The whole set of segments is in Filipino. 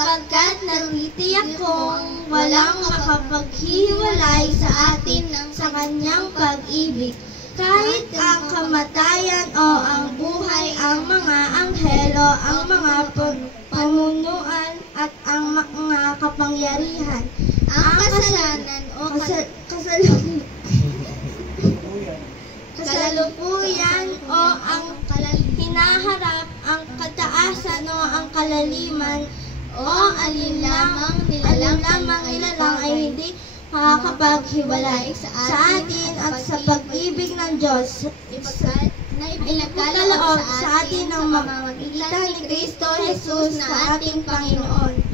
sapagkat natitiyak kong walang makapaghiwalay sa atin sa kanyang pag-ibig. Kahit ang kamatayan o ang buhay, ang mga anghelo, ang mga pamunuan at ang mga kapangyarihan, ang kasalanan o kasalukuyan o ang hinaharap, ang kataasan o ang kalaliman o alinlamang nilalang ay hindi makakapaghiwalay sa atin at sa pag-ibig ng Diyos na ipinagkaloob sa atin ng mamamagitan ni Kristo Jesus na ating Panginoon.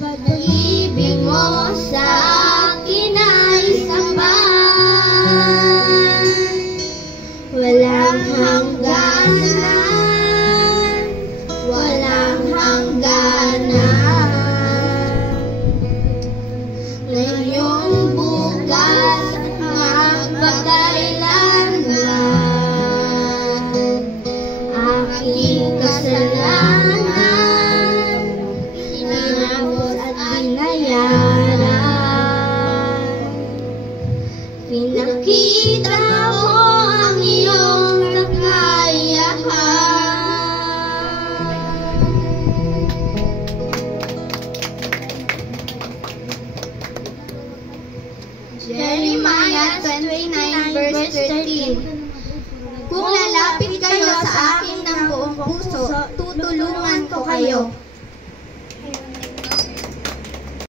Pag-ibig mo sa akin ay sapat, walang hangganan, walang hangganan. Ngayong bukas magpakailanman, aking kasalanan pinakita mo ang iyong kakayahan. Jeremiah 29 verse 13. Kung lalapit kayo sa akin ng buong puso, tutulungan ko kayo.